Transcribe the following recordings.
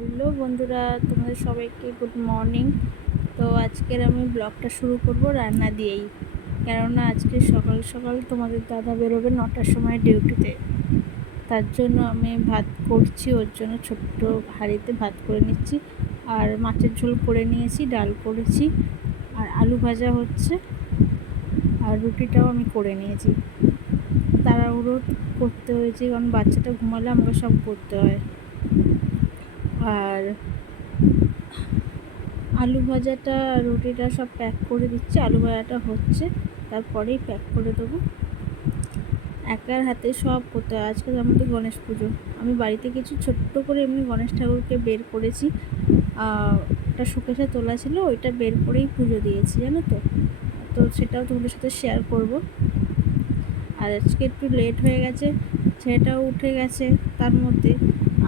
Hello বন্ধুরা, তোমাদের সবাইকে গুড মর্নিং। তো আজকের আমি ব্লগটা শুরু করব রান্না দিয়েই, কেননা আজকে সকাল সকাল তোমাদের দাদা বেরোবে 9টার সময় ডিউটিতে। তার জন্য আমি ভাত করছি, ওর জন্য ছোট্ট হাঁড়িতে ভাত করে নিচ্ছি। আর মাছের ঝোল করে নিয়েছি, ডাল করেছি, আর আলু ভাজা হচ্ছে, আর রুটিটাও আমি করে নিয়েছি। তাড়াহুড়ো করতে হয়েছে কারণ বাচ্চাটা ঘুমালে আমাকে সব করতে হয়। আর আলু ভাজাটা রুটিটা সব প্যাক করে দিচ্ছি, আলু ভাজাটা হচ্ছে, তারপরেই প্যাক করে দেবো। একার হাতে সব করতে হয়। আজকে আমাদের গণেশ পুজো, আমি বাড়িতে কিছু ছোট্ট করে এমনি গণেশ ঠাকুরকে বের করেছি। একটা শোকেসে তোলা ছিল, ওইটা বের করেই পুজো দিয়েছি, জানো তো। তো সেটাও তোমাদের সাথে শেয়ার করব। আর আজকে একটু লেট হয়ে গেছে, ছেলেটাও উঠে গেছে তার মধ্যে,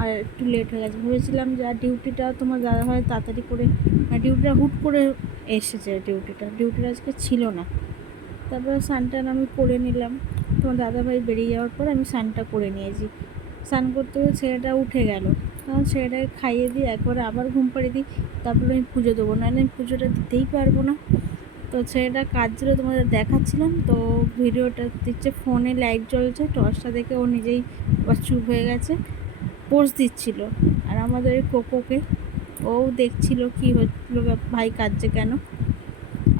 আর একটু লেট হয়ে গেছে। ভেবেছিলাম যে আর ডিউটিটা তোমার দাদা হয় তাড়াতাড়ি করে, ডিউটিটা হুট করে এসেছে, ডিউটিটা আজকে ছিল না। তারপরে স্নান আমি করে নিলাম, তোমার দাদাভাই বেরিয়ে যাওয়ার পর আমি স্নানটা করে নিয়েছি। স্নান করতে গিয়ে ছেলেটা উঠে গেল, তখন ছেলেটাকে খাইয়ে দিই, একবারে আবার ঘুম পাড়িয়ে দিই, তারপরে আমি পুজো দেবো, নাহলে আমি পুজোটা দিতেই পারবো না। তো ছেলেটা কাজ ছিল, তোমাদের দেখাচ্ছিলাম তো, ভিডিওটা দিচ্ছে, ফোনে লাইট জ্বলছে, টর্চটা দেখে ও নিজেই আবার চুপ হয়ে গেছে, পোজ দিচ্ছিল। আর আমাদের কোকোকে, ও দেখছিল কি হচ্ছিল, ভাই কাঁদছে কেন।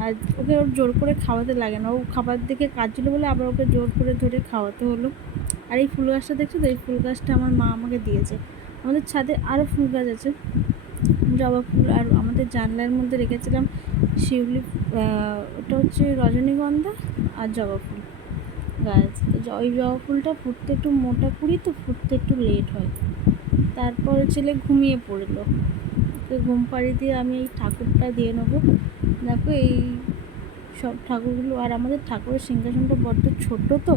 আর ওকে ওর জোর করে খাওয়াতে লাগে না, ও খাবার দেখে কাঁদছিল বলে আবার ওকে জোর করে ধরে খাওয়াতে হলো। আর এই ফুল গাছটা দেখছো তো, এই ফুল গাছটা আমার মা আমাকে দিয়েছে। আমাদের ছাদে আরও ফুল গাছ আছে, জবা ফুল, আর আমাদের জানলার মধ্যে রেখেছিলাম শিউলি, ওটা হচ্ছে রজনীগন্ধা আর জবা ফুল গাছ। তো ওই জবা ফুলটা ফুটতে একটু মোটা কুড়ি, তো ফুটতে একটু লেট হয়। তারপর ছেলে ঘুমিয়ে পড়লো, ওকে ঘুম পাড়িয়ে দিয়ে আমি এই ঠাকুরটা দিয়ে নেবো। দেখো এই সব ঠাকুরগুলো, আর আমাদের ঠাকুরের সিংহাসনটা বড্ড ছোটো, তো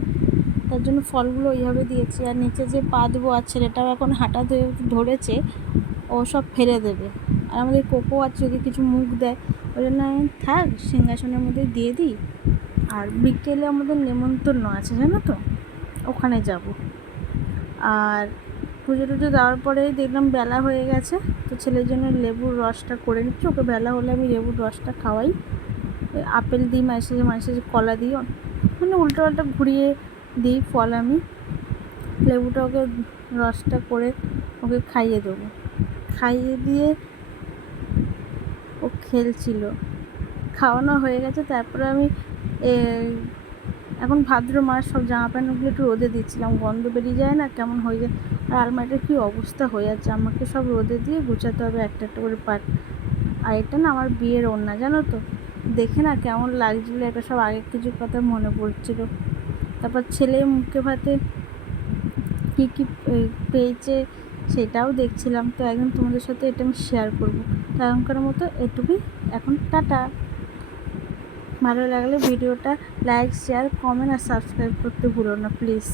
তার জন্য ফলগুলো ওইভাবে দিয়েছি। আর নিচে যে পা দেবো, আর ছেলেটাও এখন হাঁটা ধরেছে, ও সব ফেলে দেবে। আর আমাদের কোকো আছে, যদি কিছু মুখ দেয়, ওই জন্য আমি থাক সিংহাসনের মধ্যে দিয়ে দিই। আর বিকেলে আমাদের নেমন্তন্ন আছে, জানো তো, ওখানে যাব। আর পুজো টুজো দেওয়ার পরেই দেখলাম বেলা হয়ে গেছে, তো ছেলের জন্য লেবুর রসটা করে নিচ্ছি। ওকে বেলা হলে আমি লেবুর রসটা খাওয়াই, আপেল দিই, মাঝে মাঝে কলা দিই, মানে উল্টো পাল্টা ঘুরিয়ে দিই ফল। আমি লেবুটা ওকে রসটা করে ওকে খাইয়ে দেবো। খাইয়ে দিয়ে ও খেলছিল, খাওয়ানো হয়ে গেছে। তারপরে আমি এখন ভাদ্র মাস, সব জামা প্যান্টগুলো একটু রোদে দিচ্ছিলাম, গন্ধ বেরিয়ে যায় না, কেমন হয়ে যায়। আর আলমারিটার কী অবস্থা হয়ে যাচ্ছে, আমাকে সব রোদে দিয়ে গুছাতে হবে একটা একটা করে পাট। আর এটা না আমার বিয়ের ওড়না, জানো তো, দেখে না কেমন লাগছিলো, এটা সব আগের কিছু কথা মনে পড়ছিল। তারপর ছেলে মুখে ভাতে কী কী পেয়েছে সেটাও দেখছিলাম, তো একদম তোমাদের সাথে এটা আমি শেয়ার করবো। তো এখনকার মতো এটুকুই, এখন টাটা। ভালো লাগলে ভিডিওটা লাইক, শেয়ার, কমেন্ট আর সাবস্ক্রাইব করতে ভুলো না প্লিজ।